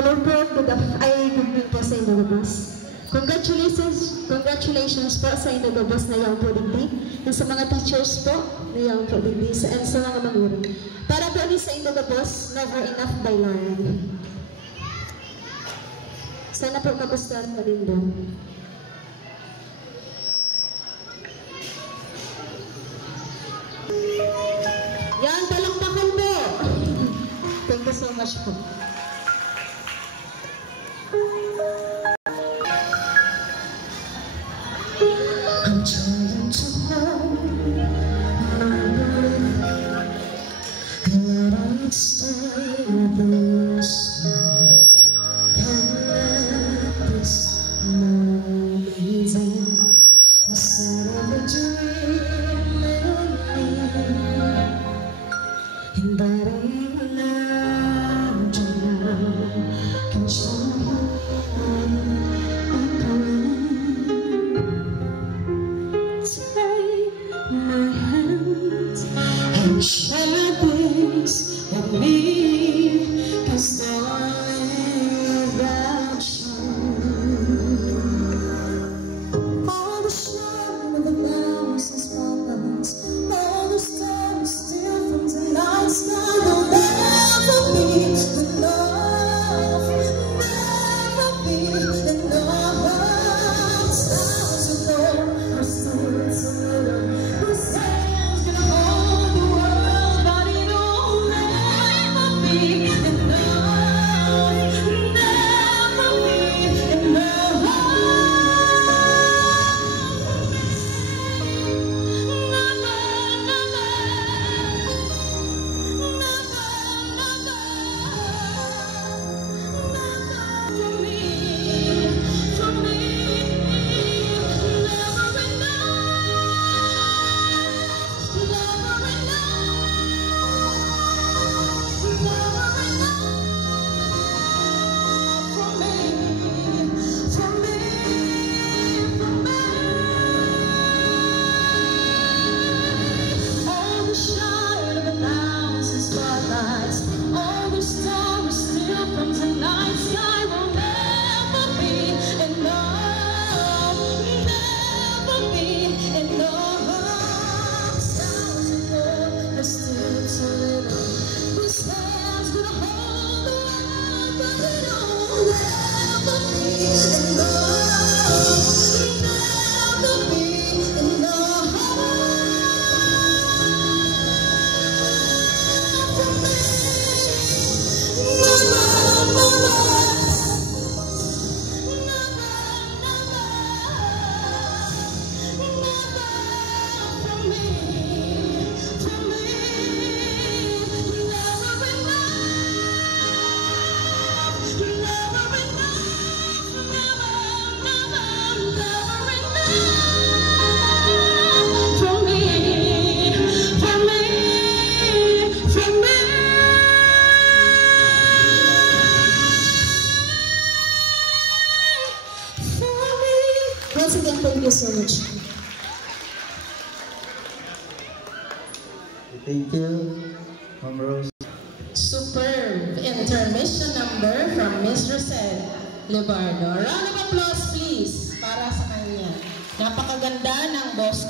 Hello po, good evening po sa inyo, boss. Congratulations po sa inyo, boss, na yung po digdi. And sa mga teachers po, na yung po digdi. And sa mga magulang. Para po ulit sa inyo, boss, never enough by Lauren. Sana po magustuhan mo din doon. Yan, palakpakan po! Thank you so much po. I'm trying to hold my breath, and I'm stay this night. Can't let this moment end. Instead of a dream in me, and that ain't loud now. Can show my hands and share this with me, 'cause they're without you. All the shine of the mountains and spotlights, all the stars still from tonight's sky will never be enough, never be enough. Stars ago, our souls a little. Once again, thank you so much. Thank you, Ma'am Rose. Superb intermission number from Miss Rosette Lebardo. Round of applause please para sa kanya. Napakaganda ng boss